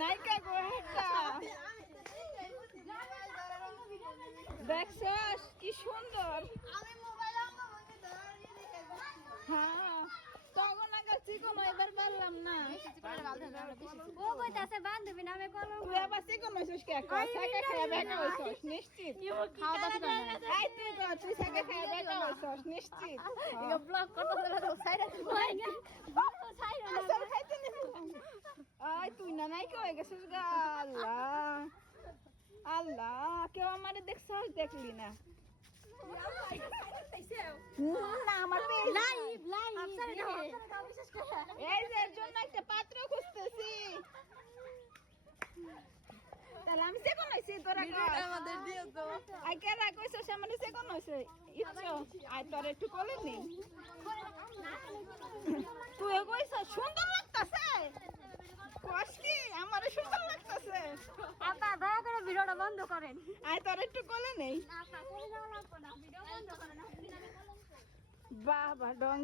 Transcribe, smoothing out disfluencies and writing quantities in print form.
নায়িকা গো এটা দেখছস কি সুন্দর। হ্যাঁ তখন আগে চিকন এবার পারলাম না। ও কইতাছে বান্ধবী নামে কলম তুই আবার চিকন হইছিস কে সাকা খায়া বেকা হইছস নিশ্চিত। খাওয়া দাওয়া করে আই তুই কর তুই সাকা খায়া বেকা হইছস নিশ্চিত। ইগো ব্লক করতে লাগে সাইরা সাইরা আসল খাইতে নি আই তুই না নায়িকা হয়ে গেছিস গা। আল্লাহ আল্লাহ কেউ আমারে দেখছস দেখলি না না আমার লাইভ লাইভ আপনারা বিশেষ করে এই যে এর জন্য একটা পাত্র খুঁজতেছি। তাহলে আমি সেকন হইছি তোরা আমাদের দিও তো আই কেরা কইছস আমারে সেকন হইছে ইচ্ছো আই তোর একটু কোলে নি তুই কইছস সুন্দর লাগতাছে কস কি আমারে সুন্দর লাগতাছে। আপা দয়া করে ভিডিওটা বন্ধ করেন। আই তোর একটু কোলে নেই আপা করে যাওয়া লাগবে না ভিডিও বন্ধ করেন আপনি নামে কলম বাহ বাহ ডং